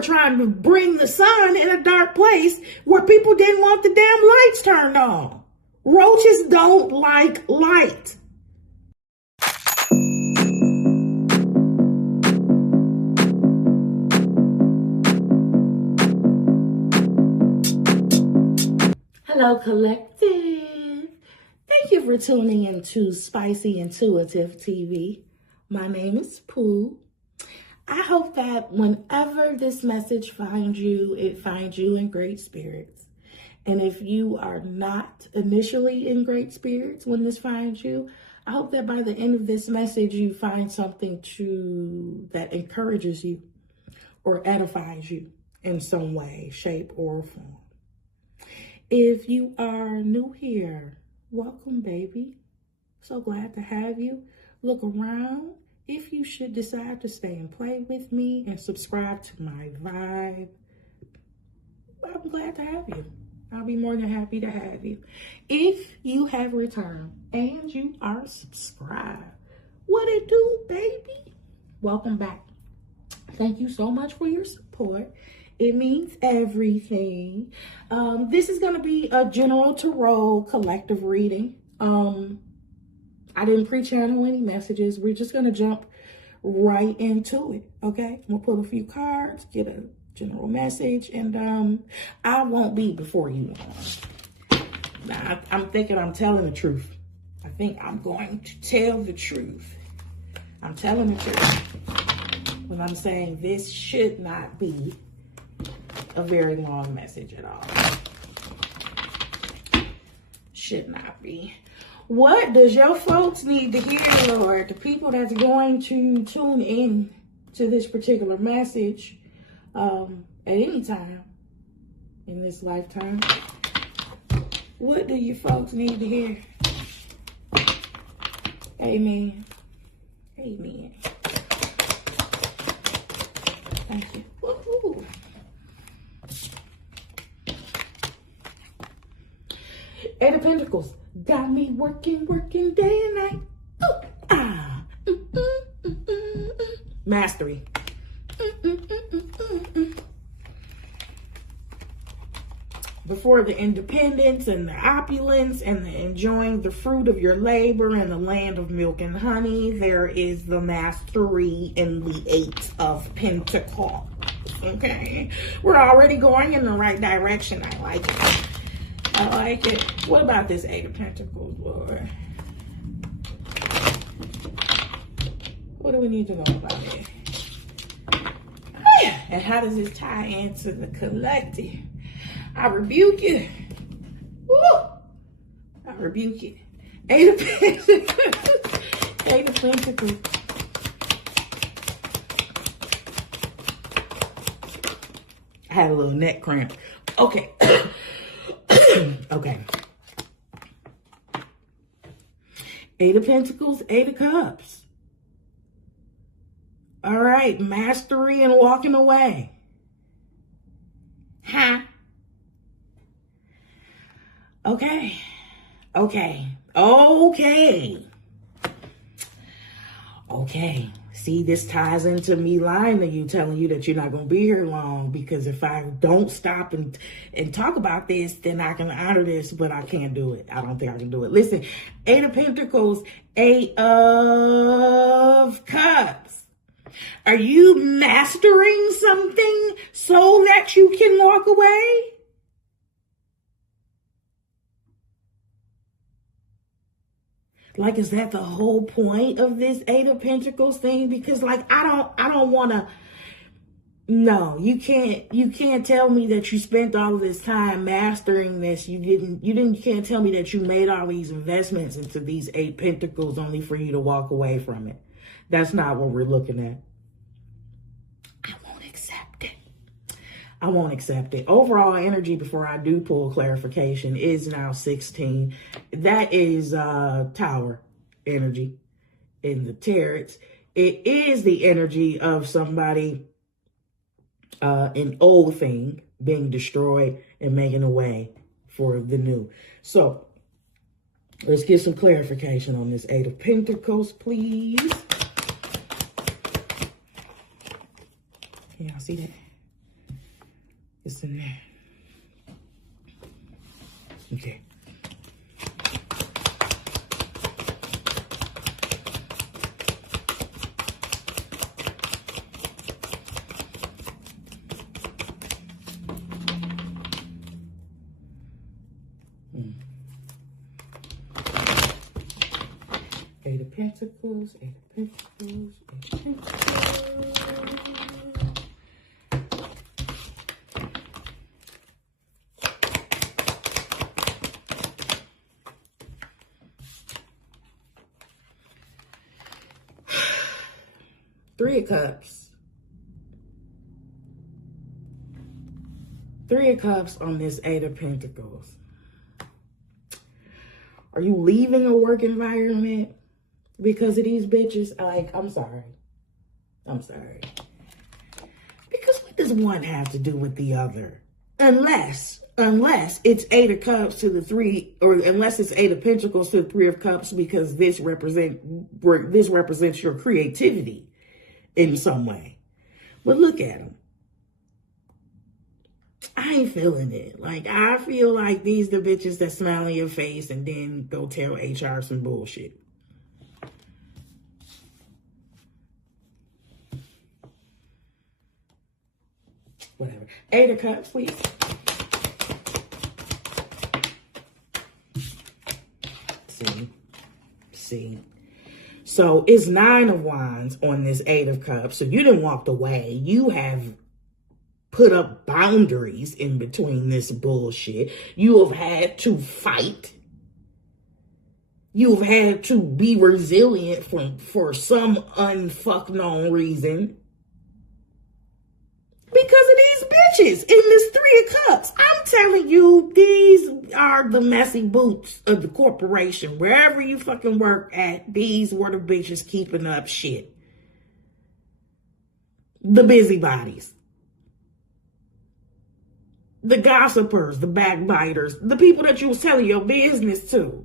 were trying to bring the sun in a dark place where people didn't want the damn lights turned on. Roaches don't like light. Hello, collective. Thank you for tuning into Spicy Intuitive TV. My name is Pooh. I hope that whenever this message finds you, it finds you in great spirits. And if you are not initially in great spirits when this finds you, I hope that by the end of this message, you find something that encourages you or edifies you in some way, shape, or form. If you are new here, welcome, baby. So glad to have you. Look around. If you should decide to stay and play with me and subscribe to my vibe, I'm glad to have you. I'll be more than happy to have you. If you have returned and you are subscribed, what it do, baby? Welcome back. Thank you so much for your support. It means everything. This is going to be a general tarot collective reading. I didn't pre-channel any messages. We're just going to jump right into it, okay? I'm going to pull a few cards, get a general message, and I won't be before you long. Now, I'm thinking I'm telling the truth. I think I'm going to tell the truth. I'm telling the truth when I'm saying this should not be a very long message at all. Should not be. What does your folks need to hear, Lord? The people that's going to tune in to this particular message at any time in this lifetime. What do you folks need to hear? Amen. Amen. Thank you. Woo-hoo. Eight of Pentacles. Got me working day and night. Ooh, ah. Mastery. Before the independence and the opulence and the enjoying the fruit of your labor in the land of milk and honey, there is the mastery in the Eight of Pentacles. Okay? We're already going in the right direction. I like it. I like it. What about this Eight of Pentacles, Lord? What do we need to know about it? Oh, yeah. And how does this tie into the collective? I rebuke you. Woo! I rebuke you. Eight of Pentacles. Eight of Pentacles. I had a little neck cramp. Okay. Okay. Eight of Pentacles, Eight of Cups. All right, mastery and walking away. Huh? Okay. Okay. Okay. Okay. See, this ties into me lying to you, telling you that you're not going to be here long, because if I don't stop and talk about this, then I can honor this, but I can't do it. I don't think I can do it. Listen, Eight of Pentacles, Eight of Cups. Are you mastering something so that you can walk away? Like, is that the whole point of this Eight of Pentacles thing? Because, like, I don't want to. No, you can't tell me that you spent all of this time mastering this. You can't tell me that you made all these investments into these Eight Pentacles only for you to walk away from it. That's not what we're looking at. I won't accept it. Overall energy, before I do pull clarification, is now 16. That is Tower energy in the Tarots. It is the energy of somebody, an old thing being destroyed and making a way for the new. So let's get some clarification on this Eight of Pentacles, please. Can y'all see that? It's in there. Okay. Eight of Pentacles, Eight of Pentacles, Eight of Pentacles. Three of Cups. Three of Cups on this Eight of Pentacles. Are you leaving a work environment because of these bitches? Like, I'm sorry. I'm sorry. Because what does one have to do with the other? Unless it's Eight of Cups to the three, or unless it's Eight of Pentacles to the Three of Cups, because this represents your creativity in some way. But look at them. I ain't feeling it. Like, I feel like these the bitches that smile in your face and then go tell HR some bullshit. Whatever. Eight of Cups, please. See. So it's Nine of Wands on this Eight of Cups. So you done walked away. You have put up boundaries in between this bullshit. You have had to fight. You've had to be resilient for some unfuck-known reason. Because of these bitches in this Three of Cups. I'm telling you, these are the messy boots of the corporation. Wherever you fucking work at, these were the bitches keeping up shit. The busybodies. The gossipers, the backbiters, the people that you was telling your business to.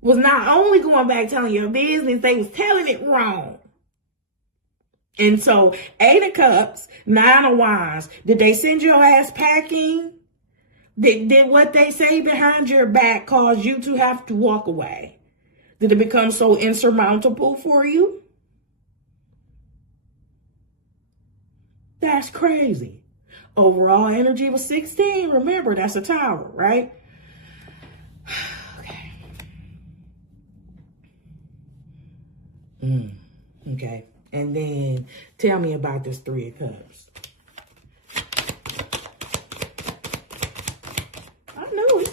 Was not only going back telling your business, they was telling it wrong. And so, Eight of Cups, Nine of Wands, did they send your ass packing? Did what they say behind your back cause you to have to walk away? Did it become so insurmountable for you? That's crazy. Overall energy was 16. Remember, that's a tower, right? Okay. Okay. And then tell me about this Three of Cups. I knew it.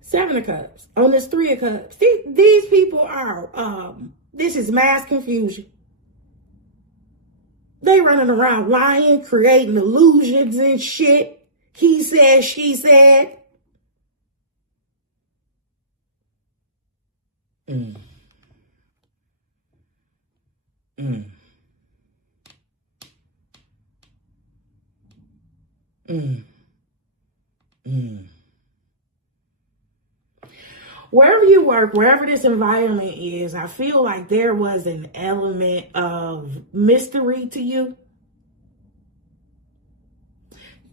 Seven of Cups. On this Three of Cups. These people are, this is mass confusion. They running around lying, creating illusions and shit. He said, she said. Wherever you work, wherever this environment is, I feel like there was an element of mystery to you.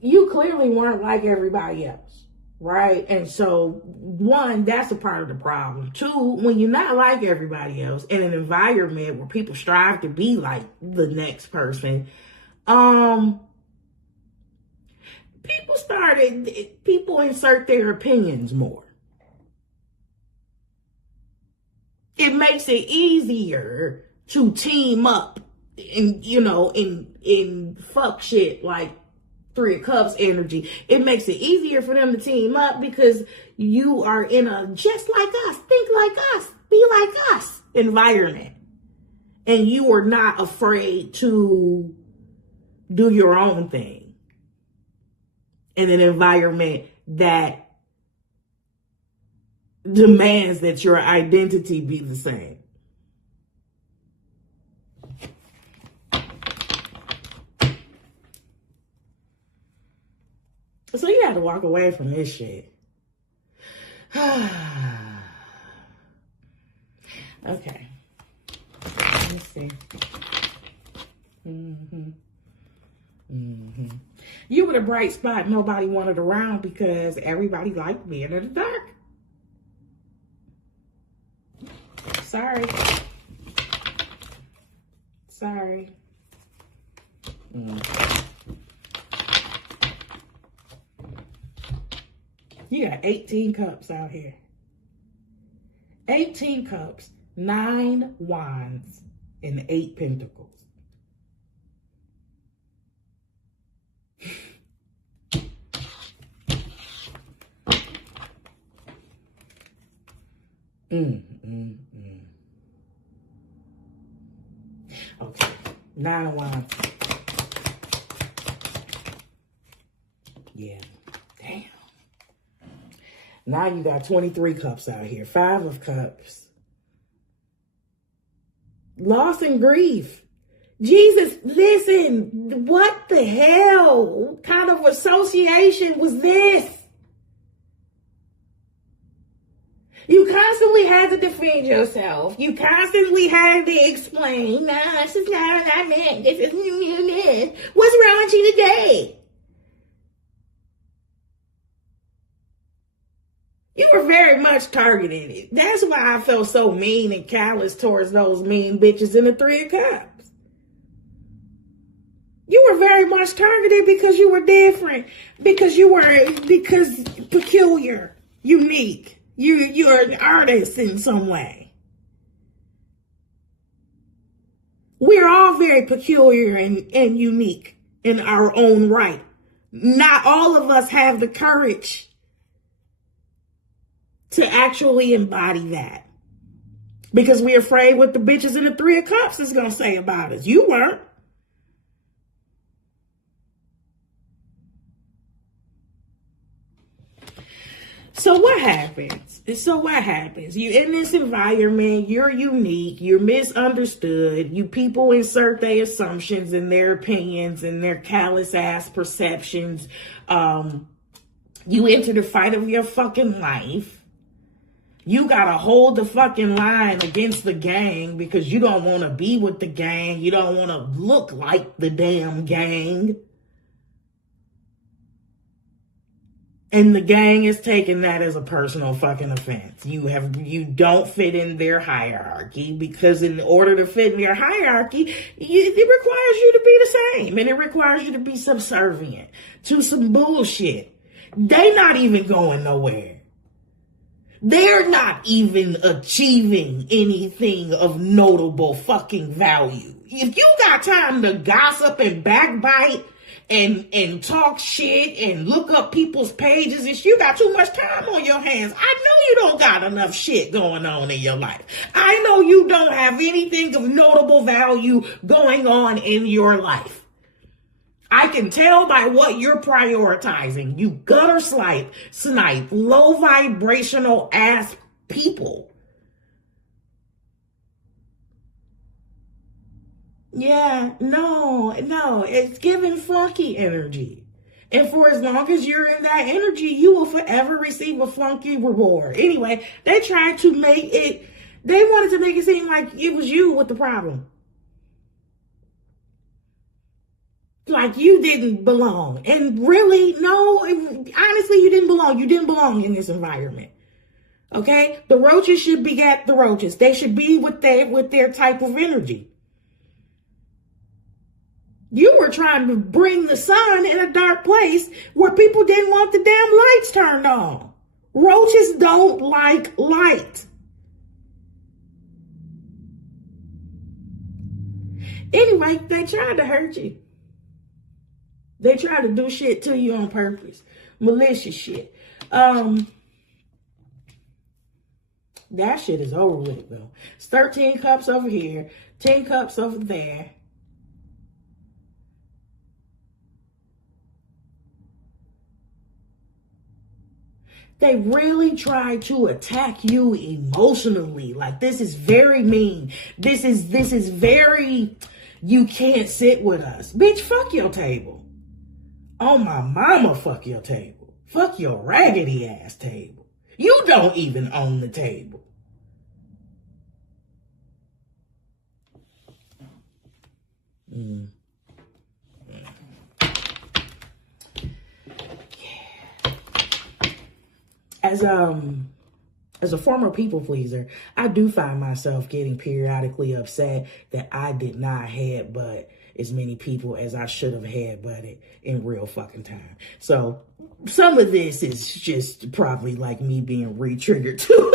You clearly weren't like everybody else, right? And so, one, that's a part of the problem. Two, when you're not like everybody else in an environment where people strive to be like the next person, people insert their opinions more. It makes it easier to team up in fuck shit like Three of Cups energy. It makes it easier for them to team up because you are in a just like us, think like us, be like us environment. And you are not afraid to do your own thing in an environment that demands that your identity be the same. So you have to walk away from this shit. Okay. me see. You were the bright spot nobody wanted around because everybody liked being in the dark. Sorry. Sorry. You got 18 cups out here. 18 cups, 9 wands, and 8 pentacles. Okay, 9 of wands. Yeah, damn. Now you got 23 cups out here. 5 of cups. Loss and grief. Jesus, listen, what the hell? What kind of association was this? You constantly had to defend yourself. You constantly had to explain, no, this is not what I meant. This is this. What's wrong with you today? You were very much targeted. That's why I felt so mean and callous towards those mean bitches in the 3 of Cups. You were very much targeted because you were different, because peculiar, unique. You're an artist in some way. We're all very peculiar and unique in our own right. Not all of us have the courage to actually embody that, because we're afraid what the bitches in the 3 of Cups is going to say about us. You weren't. So what happens? You in this environment, you're unique, you're misunderstood. You people insert their assumptions and their opinions and their callous ass perceptions. You enter the fight of your fucking life. You gotta hold the fucking line against the gang because you don't want to be with the gang. You don't want to look like the damn gang. And the gang is taking that as a personal fucking offense. You don't fit in their hierarchy, because in order to fit in their hierarchy, it requires you to be the same. And it requires you to be subservient to some bullshit. They not even going nowhere. They're not even achieving anything of notable fucking value. If you got time to gossip and backbite and talk shit and look up people's pages, if you got too much time on your hands, I know you don't got enough shit going on in your life. I know you don't have anything of notable value going on in your life. I can tell by what you're prioritizing. You gutter snipe, low vibrational ass people. Yeah, no, it's giving flunky energy. And for as long as you're in that energy, you will forever receive a flunky reward. Anyway, they wanted to make it seem like it was you with the problem. Like you didn't belong. And really, no, honestly, you didn't belong. You didn't belong in this environment. Okay? The roaches should beget the roaches. They should be with their type of energy. You were trying to bring the sun in a dark place where people didn't want the damn lights turned on. Roaches don't like light. Anyway, they tried to hurt you. They tried to do shit to you on purpose. Malicious shit. That shit is over with, though. It's 13 cups over here, 10 cups over there. They really try to attack you emotionally. Like, this is very mean. This is very, you can't sit with us. Bitch, fuck your table. Oh, my mama, fuck your table. Fuck your raggedy ass table. You don't even own the table. Mm. As a former people pleaser, I do find myself getting periodically upset that I did not have but as many people as I should have had butted in real fucking time. So some of this is just probably like me being re-triggered too.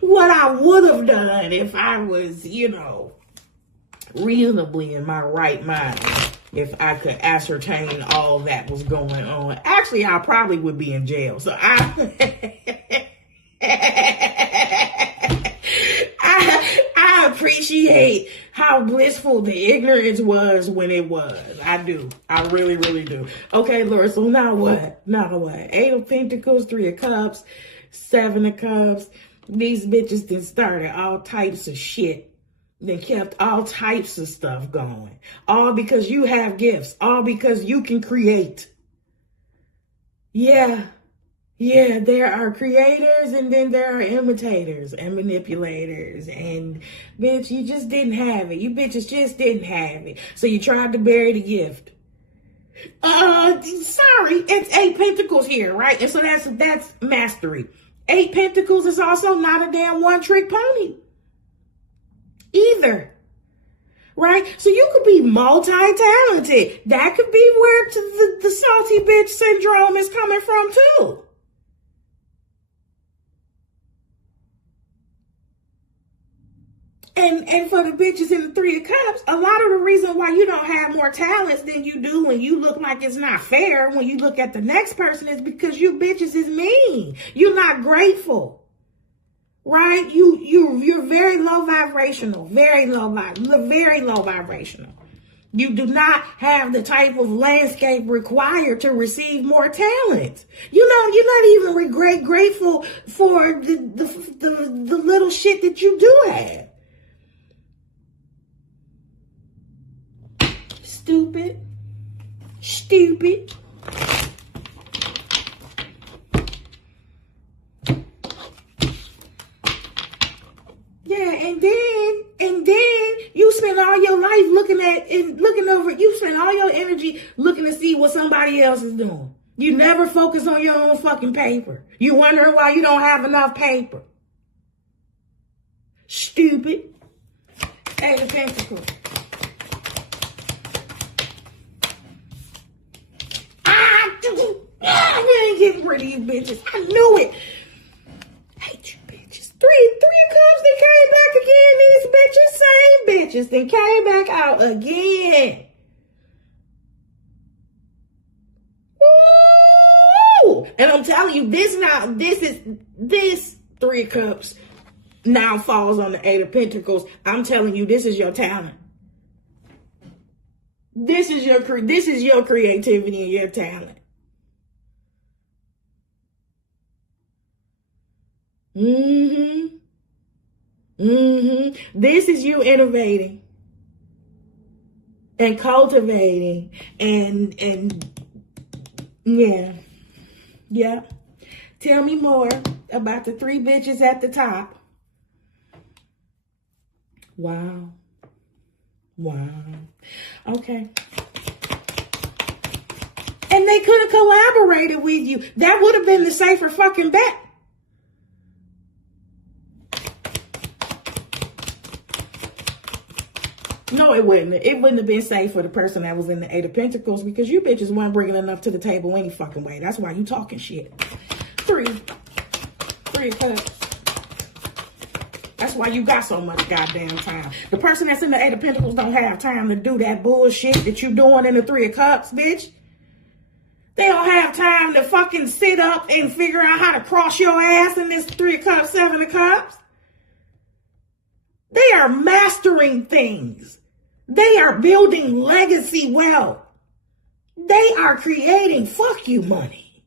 What I would have done if I was, reasonably in my right mind, if I could ascertain all that was going on. Actually, I probably would be in jail. So I appreciate how blissful the ignorance was when it was. I do. I really, really do. Okay, Lord, so now what? Now what? 8 of Pentacles, 3 of Cups, 7 of Cups. These bitches then started all types of shit. Then kept all types of stuff going. All because you have gifts. All because you can create. Yeah, there are creators and then there are imitators and manipulators. And bitch, you just didn't have it. You bitches just didn't have it. So you tried to bury the gift. Sorry, it's 8 Pentacles here, right? And so that's mastery. 8 Pentacles is also not a damn one-trick pony either, right? So you could be multi-talented. That could be where the salty bitch syndrome is coming from too. And for the bitches in the 3 of Cups, a lot of the reason why you don't have more talents than you do when you look like it's not fair when you look at the next person is because you bitches is mean. You're not grateful, right? You're very low vibrational, very low vibrational. You do not have the type of landscape required to receive more talent. You're not even grateful for the little shit that you do have. Stupid. Yeah, and then you spend all your life you spend all your energy looking to see what somebody else is doing. You never focus on your own fucking paper. You wonder why you don't have enough paper. Stupid. 8 of Pentacles. We ain't getting rid of you bitches. I knew it. Hate you bitches. 3 of Cups, they came back again. These bitches, same bitches, they came back out again. Woo! And I'm telling you, this 3 of Cups now falls on the 8 of Pentacles. I'm telling you, this is your talent. This is your creativity and your talent. This is you innovating and cultivating and yeah. Tell me more about the 3 bitches at the top. Wow. Okay. And they could have collaborated with you. That would have been the safer fucking bet. No, it wouldn't. It wouldn't have been safe for the person that was in the 8 of Pentacles because you bitches weren't bringing enough to the table any fucking way. That's why you talking shit. 3 of Cups. That's why you got so much goddamn time. The person that's in the 8 of Pentacles don't have time to do that bullshit that you doing in the 3 of Cups, bitch. They don't have time to fucking sit up and figure out how to cross your ass in this 3 of Cups, 7 of Cups. They are mastering things. They are building legacy wealth. They are creating fuck you money.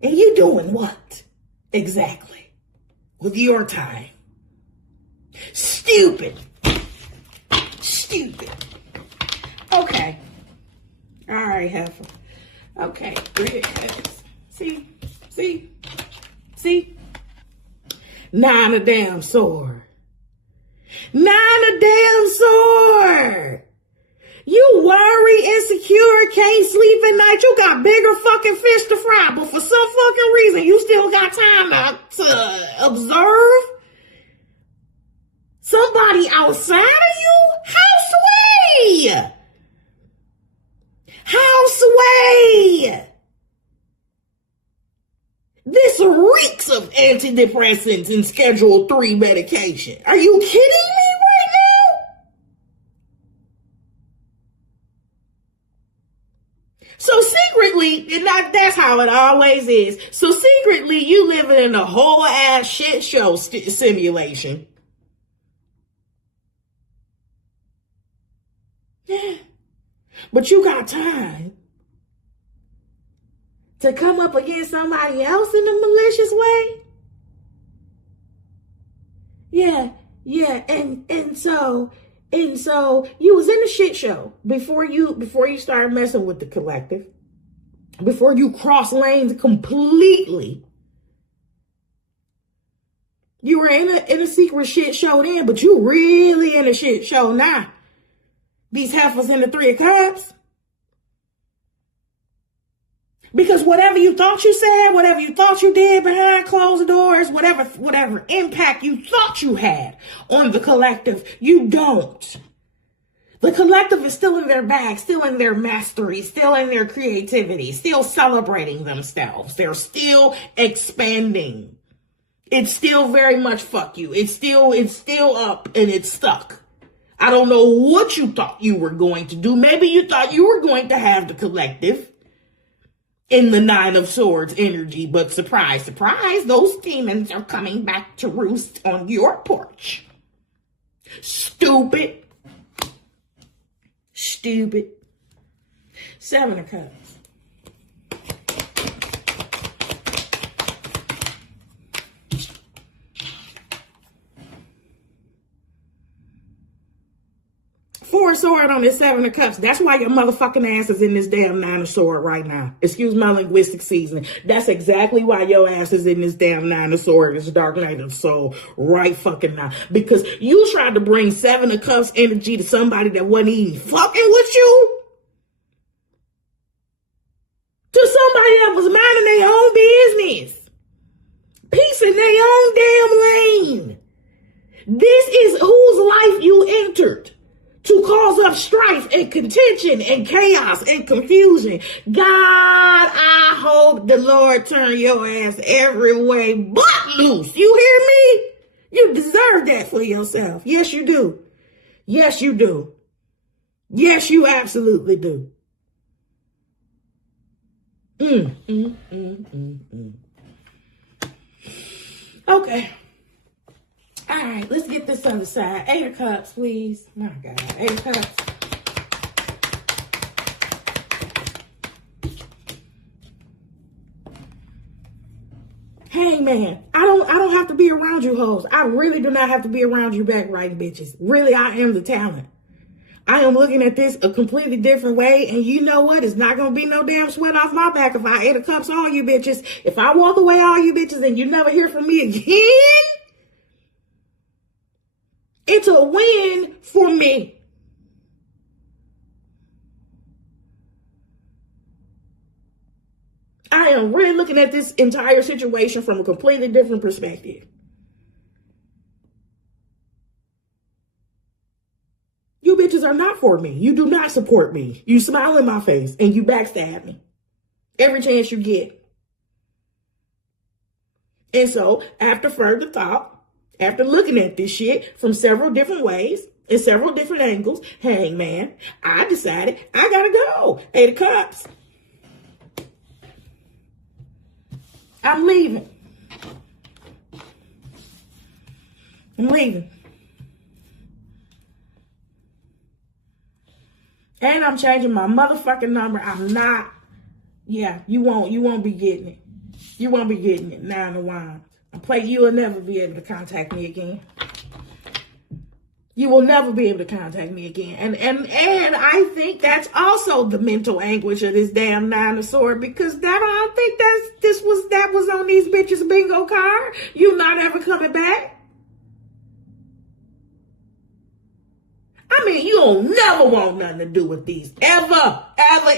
And you doing what? Exactly. With your time. Stupid. Okay. All right, heifer. Okay. 3 of Cups. See? Nine a damn sword. Nine a damn sword. You worry, insecure, can't sleep at night. You got bigger fucking fish to fry, but for some fucking reason, you still got time to observe somebody outside of you? How sway? How sway? This reeks of antidepressants and Schedule 3 medication. Are you kidding me right now? So secretly, and that's how it always is. So secretly, you living in a whole ass shit show simulation. Yeah. But you got time to come up against somebody else in a malicious way? Yeah. And so you was in a shit show before you started messing with the collective, before you crossed lanes completely. You were in a secret shit show then, but you really in a shit show now. These heifers in the Three of Cups. Because whatever you thought you said, whatever you thought you did behind closed doors, whatever impact you thought you had on the collective, you don't. The collective is still in their bag, still in their mastery, still in their creativity, still celebrating themselves. They're still expanding. It's still very much fuck you. It's still up and it's stuck. I don't know what you thought you were going to do. Maybe you thought you were going to have the collective in the Nine of Swords energy, but surprise, surprise, those demons are coming back to roost on your porch. Stupid. Seven of Cups. Four of Swords on this Seven of Cups. That's why your motherfucking ass is in this damn Nine of Swords right now. Excuse my linguistic seasoning. That's exactly why your ass is in this damn Nine of Swords, this Dark Night of Soul right fucking now. Because you tried to bring Seven of Cups energy to somebody that wasn't even fucking with you. To somebody that was minding their own business. Peace in their own damn lane. This is whose life you entered to cause up strife and contention and chaos and confusion. God, I hope the Lord turn your ass every way but loose. You hear me? You deserve that for yourself. Yes, you do. Yes, you do. Yes, you absolutely do. Okay. All right, let's get this other side. Eight of Cups, please. My God, Eight of Cups. Hangman. I don't have to be around you hoes. I really do not have to be around you backbiting bitches. Really, I am the talent. I am looking at this a completely different way, and you know what? It's not going to be no damn sweat off my back if I Eight of Cups all you bitches. If I walk away all you bitches and you never hear from me again, it's a win for me. I am really looking at this entire situation from a completely different perspective. You bitches are not for me. You do not support me. You smile in my face and you backstab me every chance you get. And so, after further thought, after looking at this shit from several different ways, in several different angles, Hangman, I decided I gotta go. Eight of Cups. I'm leaving. I'm leaving. And I'm changing my motherfucking number. I'm not. Yeah, you won't be getting it. You won't be getting it. Nine of Wands. You'll never be able to contact me again. You will never be able to contact me again. And I think that's also the mental anguish of this damn dinosaur, because I don't think that was on these bitches' bingo card. You not ever coming back. I mean, you don't never want nothing to do with these. Ever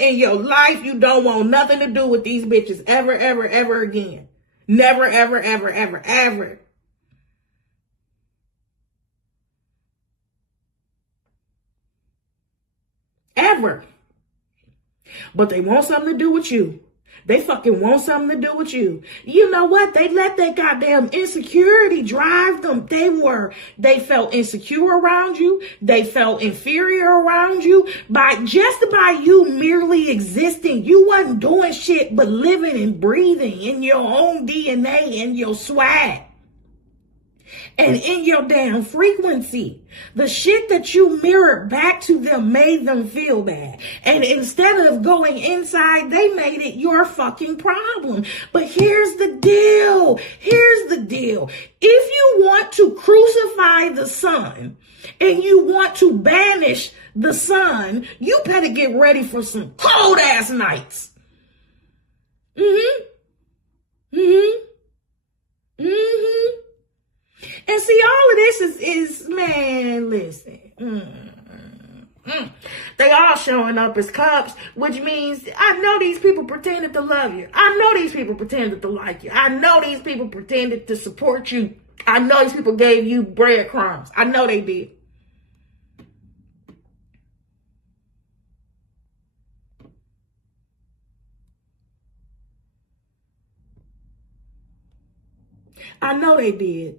in your life, you don't want nothing to do with these bitches. Ever again. Never, ever. Ever. But they want something to do with you. They fucking want something to do with you. You know what? They let that goddamn insecurity drive them. They felt insecure around you. They felt inferior around you. By you merely existing. You wasn't doing shit but living and breathing in your own DNA and your swag. And in your damn frequency, the shit that you mirrored back to them made them feel bad. And instead of going inside, they made it your fucking problem. But here's the deal. If you want to crucify the sun and you want to banish the sun, you better get ready for some cold ass nights. And see, all of this is man, listen. They all showing up as cups, which means I know these people pretended to love you. I know these people pretended to like you. I know these people pretended to support you. I know these people gave you breadcrumbs. I know they did. I know they did.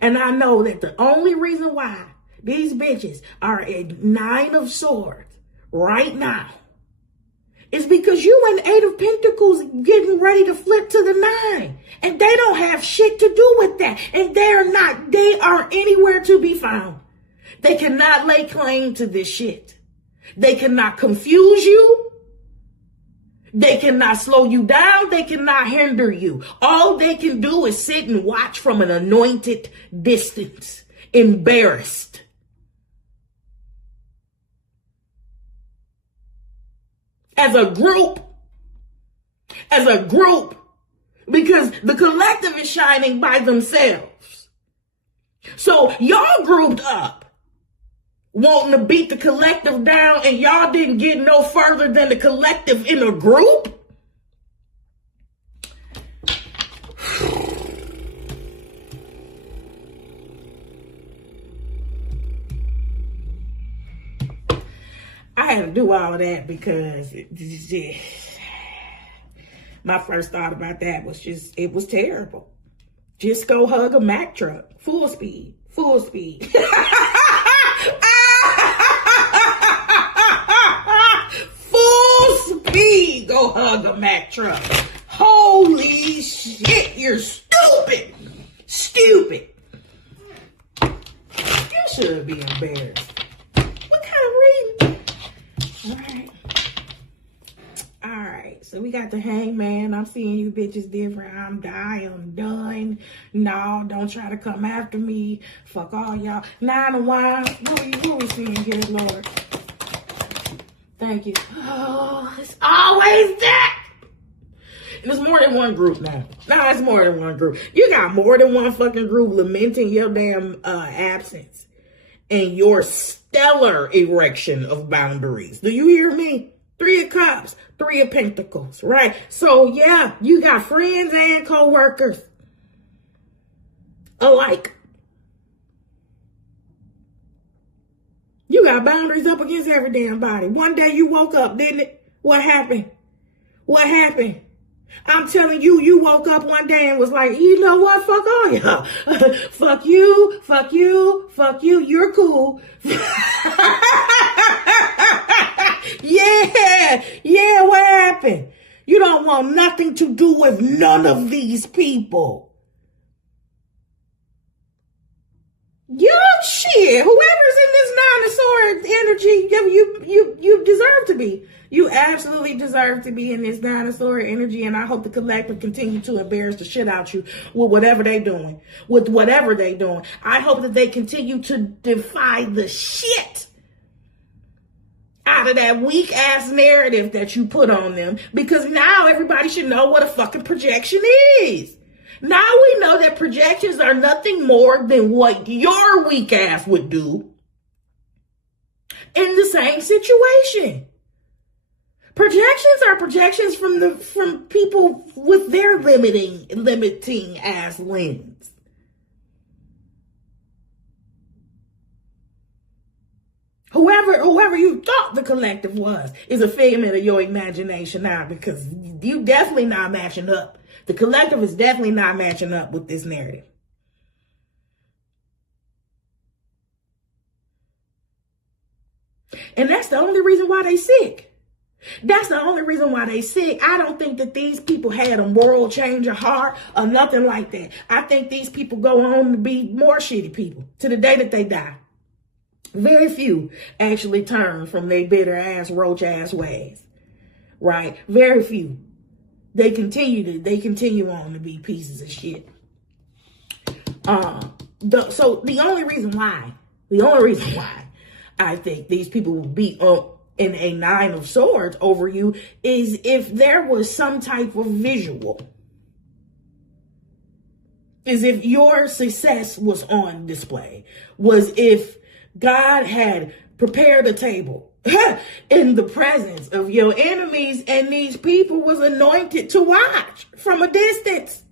And I know that the only reason why these bitches are at 9 of Swords right now is because you and 8 of Pentacles getting ready to flip to the 9. And they don't have shit to do with that. And they aren't anywhere to be found. They cannot lay claim to this shit. They cannot confuse you. They cannot slow you down. They cannot hinder you. All they can do is sit and watch from an anointed distance, embarrassed. As a group, because the collective is shining by themselves. So y'all grouped up, wanting to beat the collective down, and y'all didn't get no further than the collective in a group? I had to do all of that because my first thought about that was it was terrible. Just go hug a Mack truck. Full speed. Full speed. Go hug a Mack truck. Holy shit, you're stupid. Stupid. You should be embarrassed. What kind of reading? All right. So we got the Hangman. I'm seeing you bitches different. I'm done. No, don't try to come after me. Fuck all y'all. 9 of Wands. What are we seeing here, Lord? Thank you. Oh, it's always that. And it's more than one group now. No, it's more than one group. You got more than one fucking group lamenting your damn absence and your stellar erection of boundaries. Do you hear me? 3 of Cups, 3 of Pentacles, right? So yeah, you got friends and co-workers alike. You got boundaries up against every damn body. One day you woke up, didn't it? What happened? I'm telling you, you woke up one day and was like, you know what? Fuck all y'all. Fuck you. You're cool. Yeah, what happened? You don't want nothing to do with none of these people. You shit, whoever's in this dinosaur energy, you deserve to be. You absolutely deserve to be in this dinosaur energy, and I hope the collective continue to embarrass the shit out you with whatever they doing. I hope that they continue to defy the shit out of that weak ass narrative that you put on them, because now everybody should know what a fucking projection is. Now we know that projections are nothing more than what your weak ass would do in the same situation. Projections are projections from people with their limiting ass lens. Whoever you thought the collective was is a figment of your imagination now, because you definitely not matching up. The collective is definitely not matching up with this narrative. And that's the only reason why they sick. That's the only reason why they sick. I don't think that these people had a moral change of heart or nothing like that. I think these people go on to be more shitty people to the day that they die. Very few actually turn from their bitter ass, roach ass ways. Right? Very few. They continue on to be pieces of shit. So the only reason why I think these people will be in a 9 of swords over you is if there was some type of visual. Is if your success was on display. Was if God had prepared a table in the presence of your enemies and these people was anointed to watch from a distance.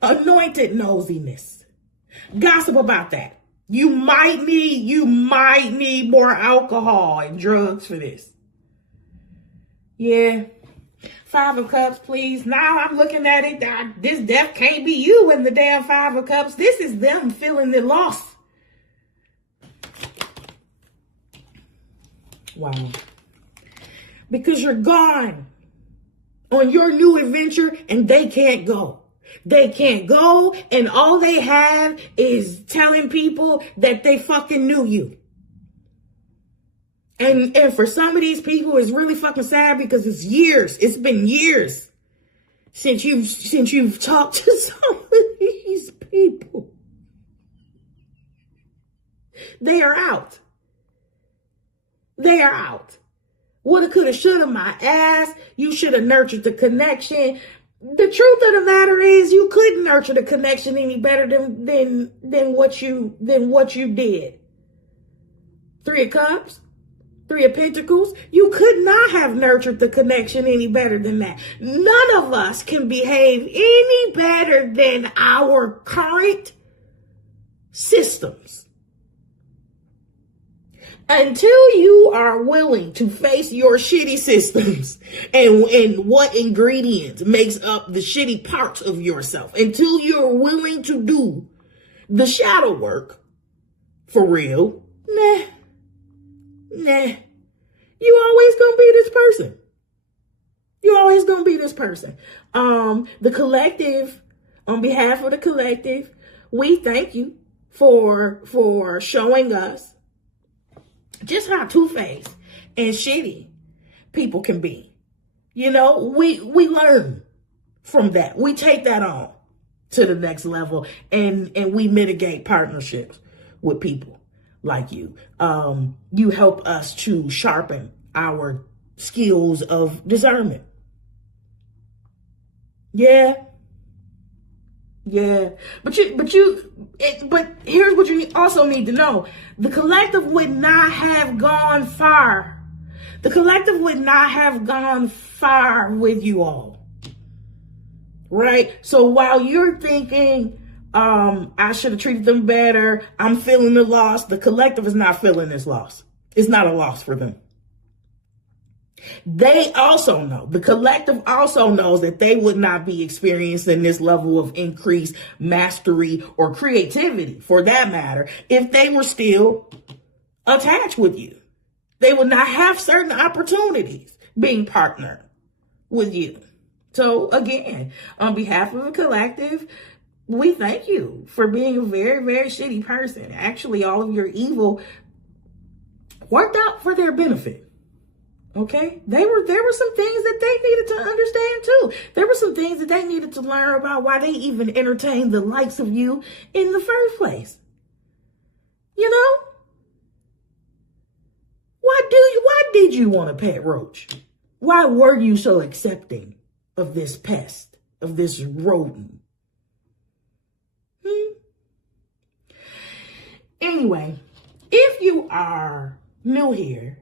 Anointed nosiness. Gossip about that. You might need more alcohol and drugs for this. Yeah. 5 of Cups, please. Now I'm looking at it. This death can't be you in the damn 5 of Cups. This is them feeling the loss. Wow. Because you're gone on your new adventure and they can't go. They can't go, and all they have is telling people that they fucking knew you. And for some of these people, it's really fucking sad because it's been years since you've talked to some of these people. They are out. They are out. Woulda, coulda, shoulda, my ass. You should have nurtured the connection. The truth of the matter is, you couldn't nurture the connection any better than what you did. 3 of Cups, 3 of Pentacles. You could not have nurtured the connection any better than that. None of us can behave any better than our current systems. Until you are willing to face your shitty systems and what ingredients makes up the shitty parts of yourself, until you're willing to do the shadow work for real, nah, you always gonna be this person. You always gonna be this person. The collective, on behalf of the collective, we thank you for showing us just how two-faced and shitty people can be. You know, we learn from that. We take that on to the next level, and we mitigate partnerships with people like you. You help us to sharpen our skills of discernment. Yeah. But here's what you also need to know. The collective would not have gone far. The collective would not have gone far with you all. Right? So while you're thinking, I should have treated them better, I'm feeling the loss, the collective is not feeling this loss. It's not a loss for them. They also know, the collective also knows that they would not be experiencing this level of increased mastery or creativity, for that matter, if they were still attached with you. They would not have certain opportunities being partnered with you. So again, on behalf of the collective, we thank you for being a very, very shitty person. Actually, all of your evil worked out for their benefit. Okay, there were some things that they needed to understand too. There were some things that they needed to learn about why they even entertained the likes of you in the first place. You know, why did you want a pet roach? Why were you so accepting of this pest, of this rodent? Anyway, if you are new here,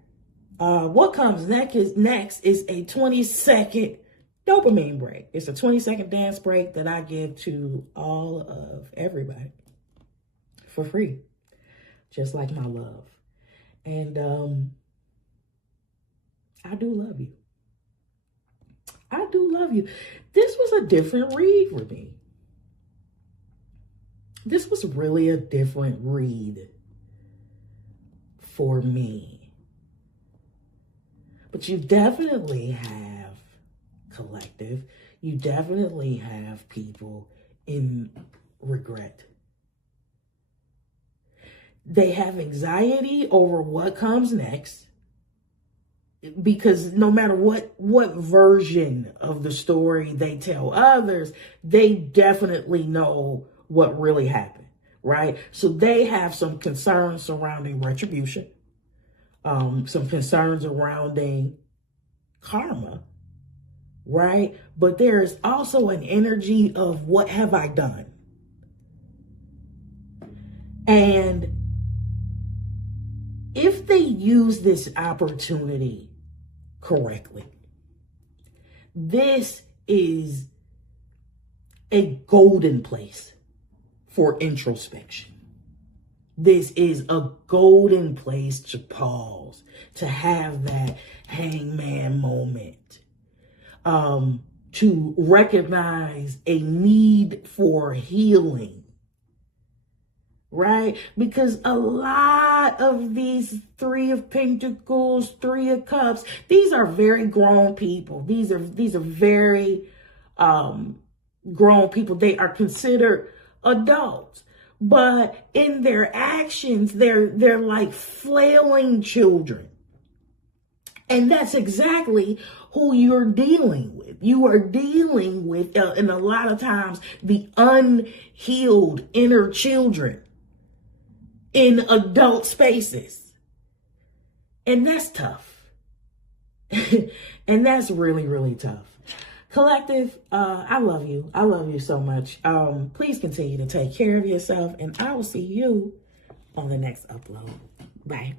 what comes next is a 20-second dopamine break. It's a 20-second dance break that I give to all of everybody for free, just like my love. And I do love you. I do love you. This was a different read for me. This was really a different read for me. But you definitely have collective. You definitely have people in regret. They have anxiety over what comes next. Because no matter what version of the story they tell others, they definitely know what really happened, right? So they have some concerns surrounding retribution, some concerns surrounding karma, right? But there is also an energy of what have I done? And if they use this opportunity correctly, this is a golden place for introspection. This is a golden place to pause, to have that hangman moment, to recognize a need for healing. Right? Because a lot of these Three of Pentacles, Three of Cups, these are very grown people. These are very grown people. They are considered adults. But in their actions, they're like flailing children. And that's exactly who you're dealing with. You are dealing with, and a lot of times, the unhealed inner children in adult spaces. And that's tough. And that's really, really tough. Collective, I love you. I love you so much. Please continue to take care of yourself, and I will see you on the next upload. Bye.